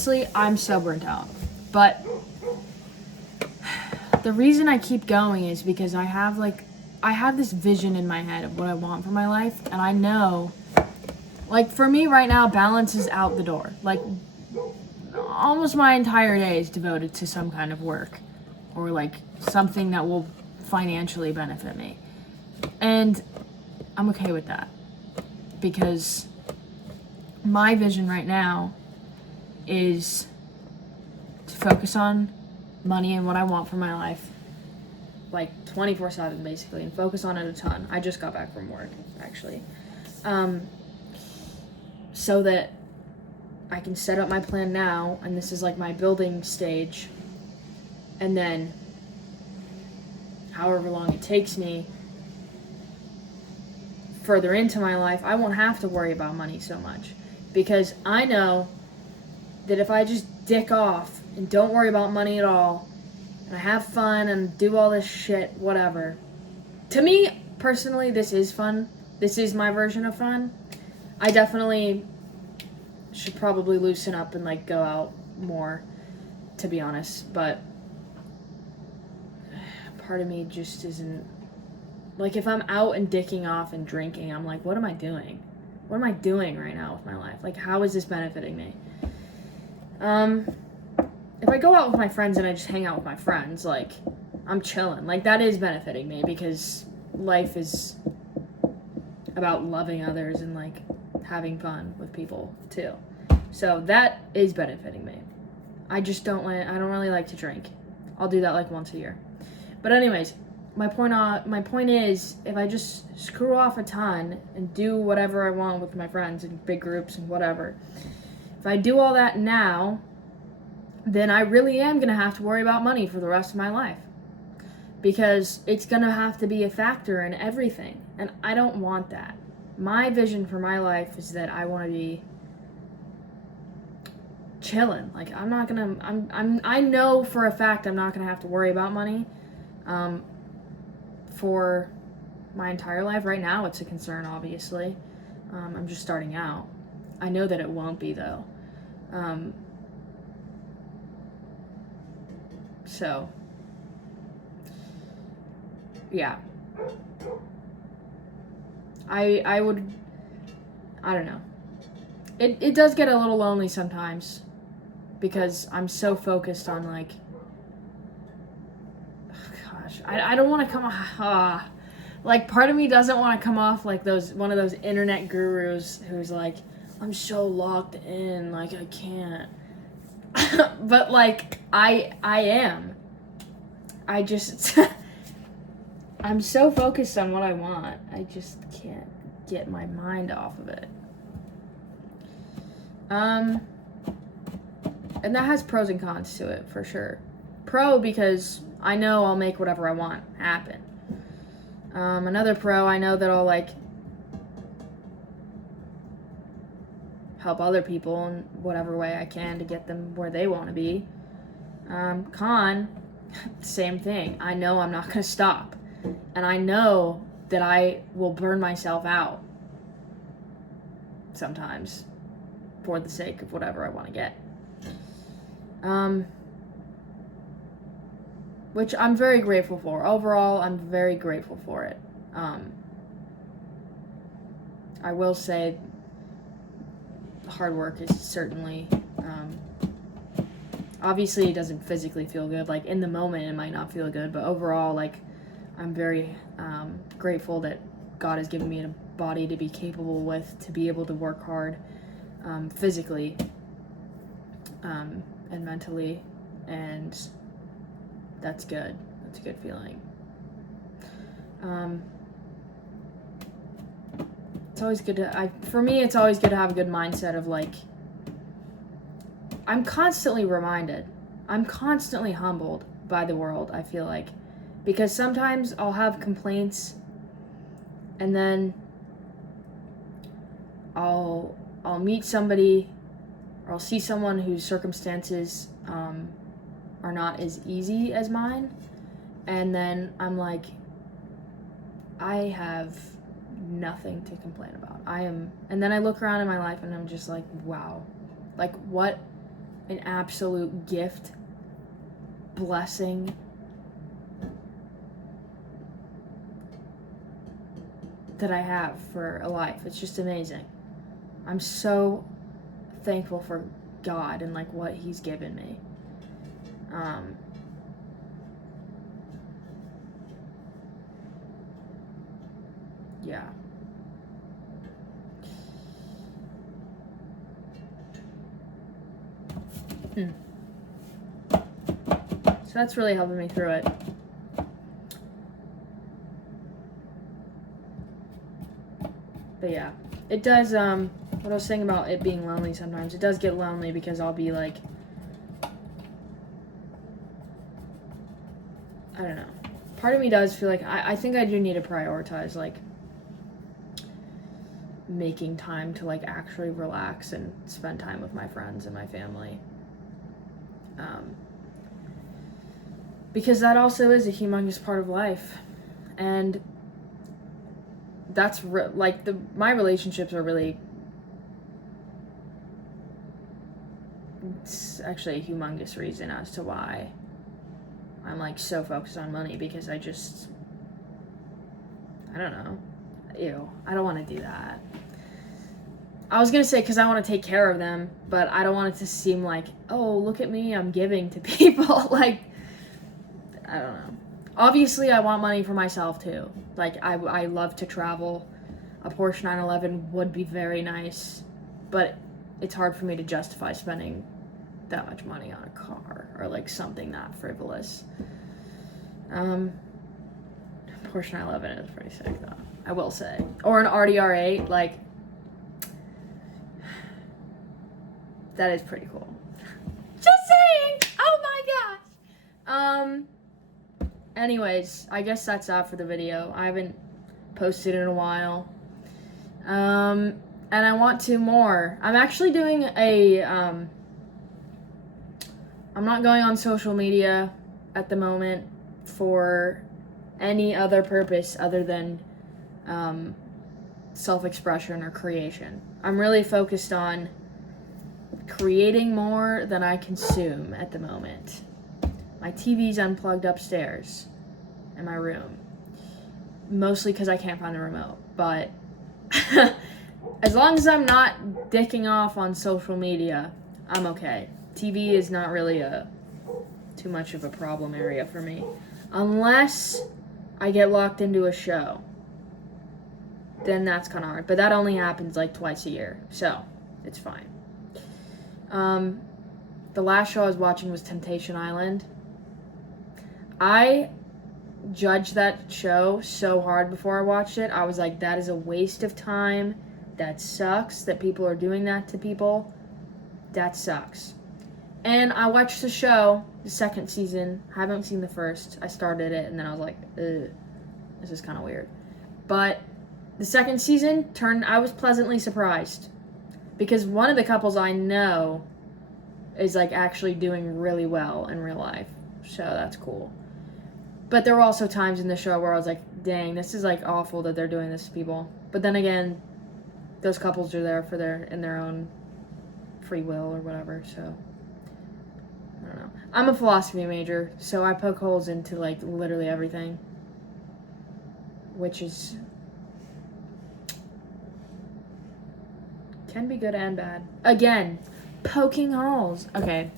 Honestly, I'm so burnt out. But the reason I keep going is because I have this vision in my head of what I want for my life, and I know, like, for me right now, balance is out the door. Like, almost my entire day is devoted to some kind of work or like something that will financially benefit me. And I'm okay with that because my vision right now is to focus on money and what I want for my life, like 24/7 basically, and focus on it a ton. I just got back from work, actually. So that I can set up my plan now, and this is like my building stage, and then however long it takes me further into my life, I won't have to worry about money so much, because I know that if I just dick off and don't worry about money at all, and I have fun and do all this shit, whatever. To me, personally, this is fun. This is my version of fun. I definitely should probably loosen up and like go out more, to be honest, but part of me just isn't, like, if I'm out and dicking off and drinking, I'm like, what am I doing? What am I doing right now with my life? Like, how is this benefiting me? If I go out with my friends and I just hang out with my friends, like, I'm chilling. Like, that is benefiting me because life is about loving others and, like, having fun with people, too. So that is benefiting me. I don't really like to drink. I'll do that, like, once a year. But anyways, my point is, if I just screw off a ton and do whatever I want with my friends in big groups and whatever, if I do all that now, then I really am going to have to worry about money for the rest of my life. Because it's going to have to be a factor in everything. And I don't want that. My vision for my life is that I want to be chilling. Like, I'm not going to, I know for a fact I'm not going to have to worry about money for my entire life. Right now it's a concern, obviously. I'm just starting out. I know that it won't be, though. So, yeah. I don't know. It does get a little lonely sometimes because I'm so focused on, like, gosh, I don't want to come off, like, part of me doesn't want to come off like one of those internet gurus who's like, I'm so locked in, like, I can't. But, like, I am. I just, I'm so focused on what I want. I just can't get my mind off of it. And that has pros and cons to it, for sure. Pro, because I know I'll make whatever I want happen. Another pro, I know that I'll, like, help other people in whatever way I can to get them where they want to be. Con, same thing. I know I'm not going to stop. And I know that I will burn myself out sometimes for the sake of whatever I want to get. Which I'm very grateful for. Overall, I'm very grateful for it. I will say hard work is certainly, obviously it doesn't physically feel good. Like, in the moment it might not feel good, but overall, like, I'm very grateful that God has given me a body to be capable with, to be able to work hard physically and mentally, and that's good. That's a good feeling. It's always good for me, it's always good to have a good mindset of, like, I'm constantly reminded, I'm constantly humbled by the world, I feel like. Because sometimes I'll have complaints, and then I'll meet somebody, or I'll see someone whose circumstances are not as easy as mine, and then I'm like, I have nothing to complain about. And then I look around in my life and I'm just like, wow, like, what an absolute gift, blessing. That I have for a life. It's just amazing. I'm so thankful for God and like what He's given me. Yeah. So that's really helping me through it. But yeah, it does, what I was saying about it being lonely sometimes, it does get lonely because I'll be like, I don't know. Part of me does feel like, I think I do need to prioritize, like, making time to, like, actually relax and spend time with my friends and my family. Because that also is a humongous part of life. And that's my relationships are really, it's actually a humongous reason as to why I'm like so focused on money, because I don't know, I don't want to do that. I was gonna say because I want to take care of them, but I don't want it to seem like, oh, look at me, I'm giving to people. Like, I don't know. Obviously, I want money for myself, too. Like, I love to travel. A Porsche 911 would be very nice. But it's hard for me to justify spending that much money on a car. Or, like, something that frivolous. Porsche 911 is pretty sick, though. I will say. Or an RDR8, like... That is pretty cool. Just saying! Oh my gosh! Anyways, I guess that's that for the video. I haven't posted in a while. And I want to more. I'm actually doing I'm not going on social media at the moment for any other purpose other than self-expression or creation. I'm really focused on creating more than I consume at the moment. My TV's unplugged upstairs in my room. Mostly because I can't find the remote. But as long as I'm not dicking off on social media, I'm okay. TV is not really too much of a problem area for me. Unless I get locked into a show. Then that's kind of hard. But that only happens like twice a year. So, it's fine. The last show I was watching was Temptation Island. I judged that show so hard before I watched it. I was like, that is a waste of time. That sucks that people are doing that to people. That sucks. And I watched the show, the second season. I haven't seen the first. I started it and then I was like, ugh, this is kind of weird. But the second season I was pleasantly surprised. Because one of the couples I know is like actually doing really well in real life. So that's cool. But there were also times in the show where I was like, dang, this is like awful that they're doing this to people. But then again, those couples are there in their own free will or whatever, so I don't know. I'm a philosophy major, so I poke holes into like literally everything. Which is can be good and bad. Again, poking holes. Okay.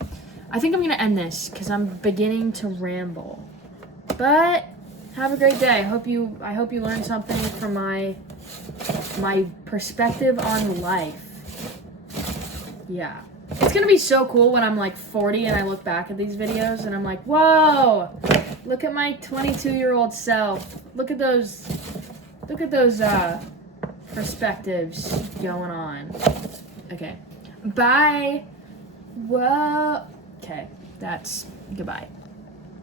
I think I'm gonna end this because I'm beginning to ramble. But have a great day. I hope you learned something from my perspective on life. Yeah. It's gonna be so cool when I'm like 40 and I look back at these videos and I'm like, whoa, look at my 22-year-old self. Look at those perspectives going on. Okay. Bye. Whoa. Okay. That's goodbye.